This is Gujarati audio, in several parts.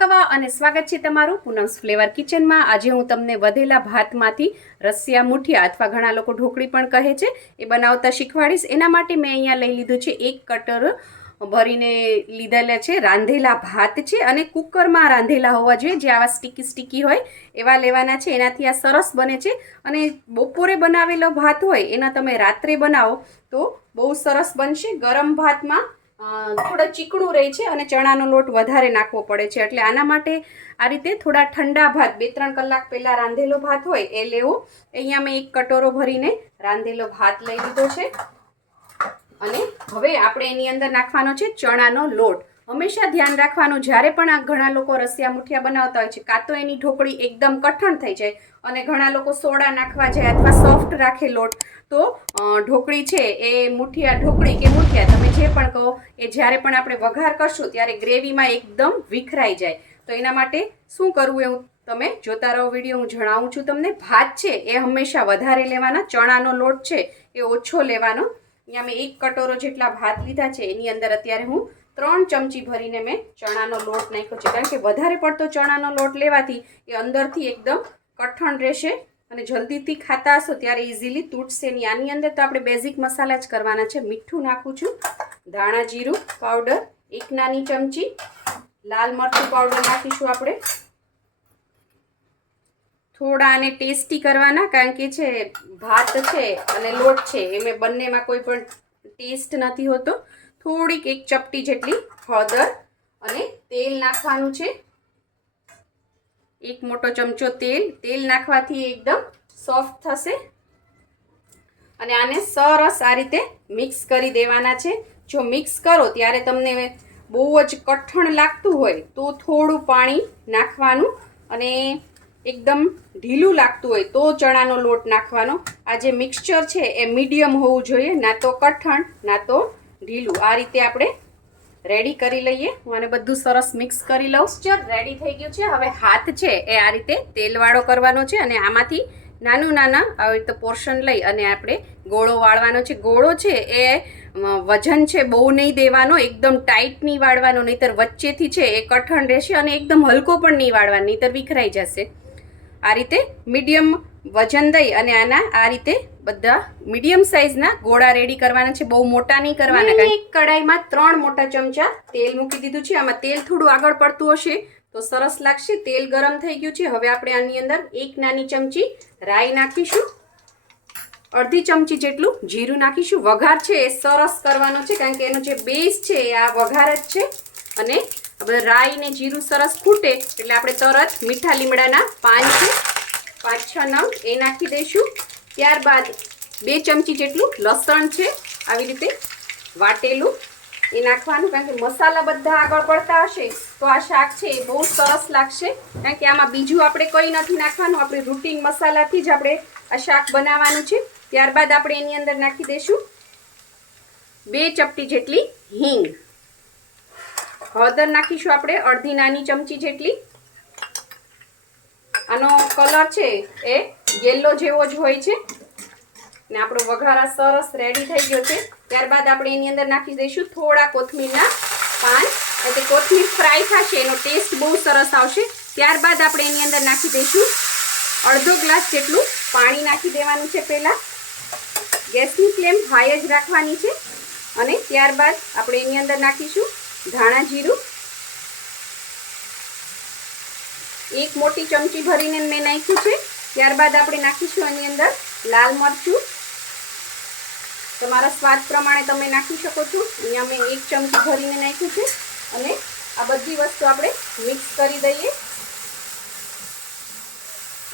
કવા અને સ્વાગત છે તમારું પૂનમ્સ ફ્લેવર કિચનમાં। આજે હું તમને વધેલા ભાતમાંથી રસિયા મુઠિયા અથવા ઘણા લોકો ઢોકળી પણ કહે છે એ બનાવતા શીખવાડીશ। એના માટે મેં અહીંયા લઈ લીધું છે 1 કટર ભરીને લીધેલા છે રાંધેલા ભાત છે અને કુકરમાં રાંધેલા હોવા જોઈએ, જે આવા સ્ટીકી હોય એવા લેવાના છે। એનાથી આ સરસ બને છે અને બપોરે બનાવેલો ભાત હોય એના તમે રાત્રે બનાવો તો બહુ સરસ બનશે। ગરમ ભાતમાં થોડા ચીકણું રહે છે અને ચણાનો લોટ વધારે નાખવો પડે છે, એટલે આના માટે આ રીતે થોડા ઠંડા ભાત 2-3 કલાક પહેલા રાંધેલો ભાત હોય એ લેવો। અહીંયા મેં 1 કટોરો ભરીને રાંધેલો ભાત લઈ લીધો છે અને હવે આપણે એની અંદર નાખવાનો છે ચણાનો લોટ। હંમેશા ધ્યાન રાખવાનું, જ્યારે પણ આ ઘણા લોકો રસિયા મુઠિયા બનાવતા હોય છે કાં તો એની ઢોકળી એકદમ કઠણ થઈ જાય અને ઘણા લોકો સોડા નાખવા જાય અથવા સોફ્ટ રાખે લોટ તો ઢોકળી છે એ ઢોકળી કે મુઠિયા તમે જે પણ કહો એ જ્યારે પણ આપણે વઘાર કરશું ત્યારે ગ્રેવીમાં એકદમ વિખરાઈ જાય। તો એના માટે શું કરવું એવું તમે જોતા રહો વિડીયો, હું જણાવું છું તમને। ભાત છે એ હંમેશા વધારે લેવાના, ચણાનો લોટ છે એ ઓછો લેવાનો। અહીંયા મેં 1 કટોરો જેટલા ભાત લીધા છે, એની અંદર અત્યારે હું 3 ચમચી ભરીને મેં ચણાનો લોટ નાખ્યો છે, કારણ કે વધારે પડતો ચણાનો લોટ લેવાથી એ અંદરથી એકદમ કઠણ રહેશે અને જલ્દીથી ખાતા હશો ત્યારે ઇઝીલી તૂટશે નહીં। આની અંદર તો આપણે બેઝિક મસાલા જ કરવાના છે। મીઠું નાખું છું, ધાણા જીરું પાવડર 1 નાની ચમચી, લાલ મરચું પાવડર નાખીશું આપણે। થોડા આને ટેસ્ટી કરવાના, કારણ કે છે ભાત છે અને લોટ છે એમાં બંનેમાં કોઈ પણ ટેસ્ટ નથી હોતો। થોડીક 1 ચપટી જેટલી હળદર અને તેલ નાખવાનું છે, 1 મોટો ચમચો તેલ નાખવાથી એકદમ સોફ્ટ થશે અને આને સરસ આ રીતે મિક્સ કરી દેવાના છે। જો મિક્સ કરો ત્યારે તમને બહુ જ કઠણ લાગતું હોય તો થોડું પાણી નાખવાનું અને એકદમ ઢીલું લાગતું હોય તો ચણાનો લોટ નાખવાનો। આ જે મિક્સચર છે એ મીડિયમ હોવું જોઈએ, ના તો કઠણ ના તો ઢીલું। આ રીતે આપણે રેડી કરી લઈએ। હું આને બધું સરસ મિક્સ કરી લઉં। મિક્સચર રેડી થઈ ગયું છે। હવે હાથ છે એ આ રીતે તેલવાળો કરવાનો છે અને આમાંથી નાના આવી રીતે પોર્શન લઈ અને આપણે ગોળો વાળવાનો છે। ગોળો છે એ વજન છે બહુ નહીં દેવાનો, એકદમ ટાઈટ નહીં વાળવાનો, નહીતર વચ્ચેથી છે એ કઠણ રહેશે અને એકદમ હલકો પણ નહીં વાળવાનો, નહીતર વિખરાઈ જશે। આ રીતે મીડિયમ વજન દઈ અને આના આ રીતે બધા મીડિયમ સાઇઝના ગોળા રેડી કરવાના છે, બહુ મોટા નહીં કરવાના। એક કડાઈમાં 3 મોટા ચમચા તેલ મૂકી દીધું છે। આમાં તેલ થોડું આગળ પડતું હશે તો સરસ લાગશે। તેલ ગરમ થઈ ગયું છે। હવે આપણે આની અંદર 1 નાની ચમચી રાઈ નાખીશું, અડધી ચમચી જેટલું જીરું નાખીશું। વઘાર છે એ સરસ કરવાનો છે, કારણ કે એનો જે બેઝ છે એ આ વઘાર જ છે અને રાઈ ને જીરું સરસ ફૂટે એટલે આપણે તરત મીઠા લીમડાના પાન છે 5-6 નંગ એ નાખી દઈશું। ત્યારબાદ 2 ચમચી જેટલું લસણ છે આવી રીતે વાટેલું એ નાખવાનું, કારણ કે મસાલા બધા આગળ પડતા હશે તો આ શાક છે એ બહુ સરસ લાગશે, કારણ કે આમાં બીજું આપણે કંઈ નથી નાખવાનું, આપણે રૂટીન મસાલાથી જ આપણે આ શાક બનાવવાનું છે। ત્યારબાદ આપણે એની અંદર નાખી દઈશું 2 ચપટી જેટલી હિંગ, હળદર નાખીશું આપણે અડધી નાની ચમચી જેટલી। આનો કલર છે એ યેલો જેવો જ હોય છે ને આપણો વઘાર સરસ રેડી થઈ ગયો છે। ત્યારબાદ આપણે એની અંદર નાખી દઈશું થોડા કોથમીરના પાન, એટલે કોથમીર ફ્રાય થશે એનો ટેસ્ટ બહુ સરસ આવશે। ત્યારબાદ આપણે એની અંદર નાખી દઈશું અડધો ગ્લાસ જેટલું પાણી નાખી દેવાનું છે। પહેલાં ગેસની ફ્લેમ હાઈ જ રાખવાની છે અને ત્યારબાદ આપણે એની અંદર નાખીશું ધાણા જીરું, 1 મોટી ચમચી ભરીને મેં નાખ્યું છે। ત્યારબાદ આપણે નાખીશું આની અંદર લાલ મરચું, તમારા સ્વાદ પ્રમાણે તમે નાખી શકો છો। અહીંયા મેં 1 ચમચી ભરીને નાખ્યું છે અને આ બધી વસ્તુ આપણે મિક્સ કરી દઈએ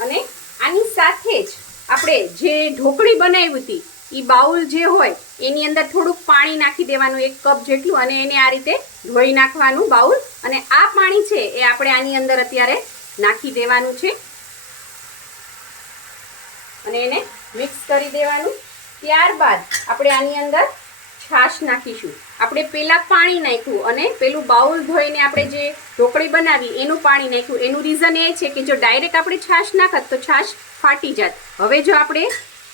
અને આની સાથે જ આપણે જે ઢોકળી બનાવી હતી એ બાઉલ જે હોય એની અંદર થોડુંક પાણી નાખી દેવાનું 1 કપ જેટલું અને એને આ રીતે ધોઈ નાખવાનું બાઉલ, અને આ પાણી છે એ આપણે આની અંદર અત્યારે નાખી દેવાનું છે અને એને મિક્સ કરી દેવાનું। ત્યારબાદ આપણે આની અંદર છાશ નાખીશું। આપણે પહેલાં પાણી નાખ્યું અને પેલું બાઉલ ધોઈને આપણે જે ઢોકળી બનાવી એનું પાણી નાખ્યું, એનું રીઝન એ છે કે જો ડાયરેક્ટ આપણે છાશ નાખત તો છાશ ફાટી જાત। હવે જો આપણે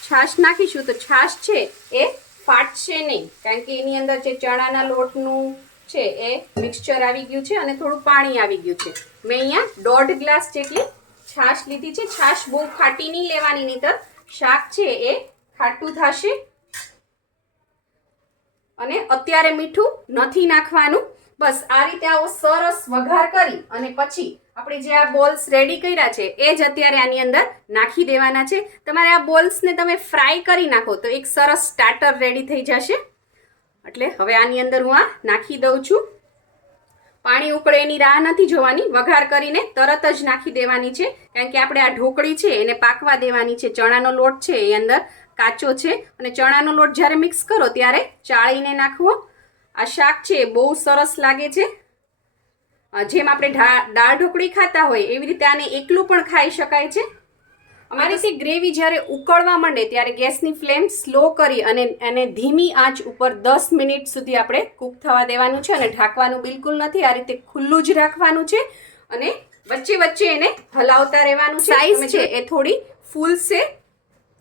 છાશ નાખીશું તો છાશ છે એ ફાટશે નહીં, કારણ કે એની અંદર જે ચણાના લોટનું છે એ મિક્સચર આવી ગયું છે અને થોડું પાણી આવી ગયું છે. મેં અહીંયા 1.5 ગ્લાસ જેટલી છાશ લીધી છે. છાશ બહુ ખાટી નહીં લેવાની, નહીંતર શાક છે એ ખાટું થશે. અને અત્યારે મીઠું નથી નાખવાનું. બસ આ રીતે આવો સરસ વઘાર કરી અને પછી આપણે જે આ બોલ્સ રેડી કર્યા છે એ જ અત્યારે આની અંદર નાખી દેવાના છે. તમારે આ બોલ્સને તમે ફ્રાય કરી નાખો તો એક સરસ સ્ટાર્ટર રેડી થઈ જશે. એટલે હવે આની અંદર હું આ નાખી દઉં છું. પાણી ઉકળે એની રાહ નથી જોવાની, વઘાર કરીને તરત જ નાખી દેવાની છે. કારણ કે આપણે આ ઢોકળી છે એને પાકવા દેવાની છે. ચણાનો લોટ છે એ અંદર કાચો છે અને ચણાનો લોટ જ્યારે મિક્સ કરો ત્યારે ચાળીને નાખવો. આ શાક છે એ બહુ સરસ લાગે છે. જેમ આપણે દાળ ઢોકળી ખાતા હોય એવી રીતે આને એકલું પણ ખાઈ શકાય છે. અમારી રીતે ગ્રેવી જ્યારે ઉકળવા માંડે ત્યારે ગેસની ફ્લેમ સ્લો કરી અને એને ધીમી આંચ ઉપર 10 મિનિટ સુધી આપણે કૂક થવા દેવાનું છે. અને ઢાંકવાનું બિલકુલ નથી, આ રીતે ખુલ્લું જ રાખવાનું છે અને વચ્ચે વચ્ચે એને હલાવતા રહેવાનું છે. સાઈઝ છે એ થોડી ફૂલશે.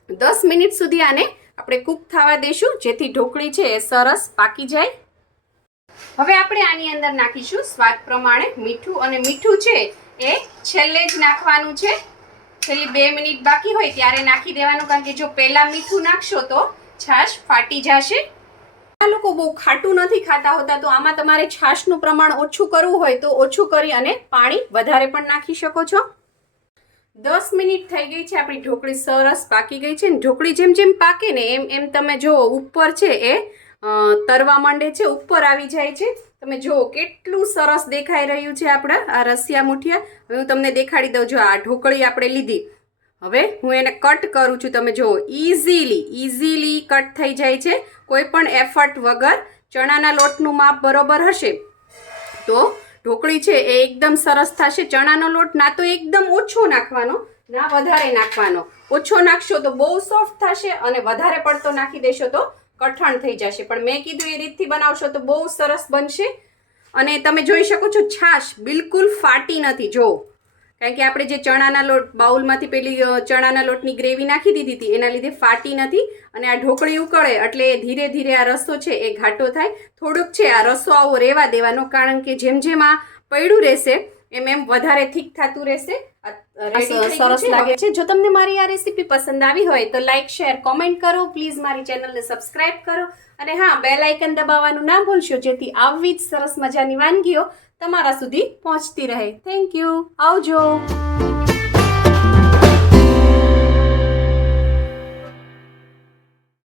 10 મિનિટ સુધી આને આપણે કૂક થવા દેશું જેથી ઢોકળી છે એ સરસ પાકી જાય. હવે આપણે આની અંદર નાખીશું સ્વાદ પ્રમાણે મીઠું. અને મીઠું છે એ છેલ્લે જ નાખવાનું છે. છેલ્લી 2 મિનિટ બાકી હોય ત્યારે નાખી દેવાનું, કારણ કે જો પહેલા મીઠું નાખશો તો છાશ ફાટી જશે. આ લોકો બહુ ખાટું નથી ખાતા હોતા, તો આમાં તમારે છાશનું પ્રમાણ ઓછું કરવું હોય તો ઓછું કરી અને પાણી વધારે પણ નાખી શકો છો. 10 મિનિટ થઈ ગઈ છે. આપણી ઢોકળી સરસ પાકી ગઈ છે. ઢોકળી જેમ જેમ પાકે ને એમ એમ તમે જુઓ ઉપર છે એ તરવા માંડે છે, ઉપર આવી જાય છે. તમે જુઓ કેટલું સરસ દેખાઈ રહ્યું છે આપણા આ રસિયા મુઠિયા. હવે હું તમને દેખાડી દઉં. જો આ ઢોકળી આપણે લીધી, હવે હું એને કટ કરું છું. તમે જુઓ ઇઝીલી કટ થઈ જાય છે, કોઈ પણ એફર્ટ વગર. ચણાના લોટનું માપ બરોબર હશે તો ઢોકળી છે એ એકદમ સરસ થશે. ચણાનો લોટ ના તો એકદમ ઓછો નાખવાનો, ના વધારે નાખવાનો. ઓછો નાખશો તો બહુ સોફ્ટ થશે અને વધારે પડતો નાખી દેશો તો કઠણ થઈ જશે. પણ મેં કીધું એ રીતથી બનાવશો તો બહુ સરસ બનશે. અને તમે જોઈ શકો છો છાશ બિલકુલ ફાટી નથી. જો કારણ કે આપણે જે ચણાના લોટ બાઉલમાંથી પેલી ચણાના લોટની ગ્રેવી નાખી દીધી હતી એના લીધે ફાટી નથી. અને આ ઢોકળી ઉકળે એટલે ધીરે ધીરે આ રસો છે એ ઘાટો થાય. થોડુંક છે આ રસો આવો રહેવા દેવાનો, કારણ કે જેમ જેમ આ પડ્યું રહેશે એમ એમ વધારે થીક થતું રહેશે. સરસ લાગે છે. જો તમને મારી આ રેસીપી પસંદ આવી હોય તો લાઈક, શેર, કોમેન્ટ કરો. પ્લીઝ મારી ચેનલને સબસ્ક્રાઇબ કરો અને હા, બેલ આઇકન દબાવવાનું ના ભૂલશો, જેથી આવી જ સરસ મજાની વાનગીઓ તમારા સુધી પહોંચતી રહે. Thank you. આવજો.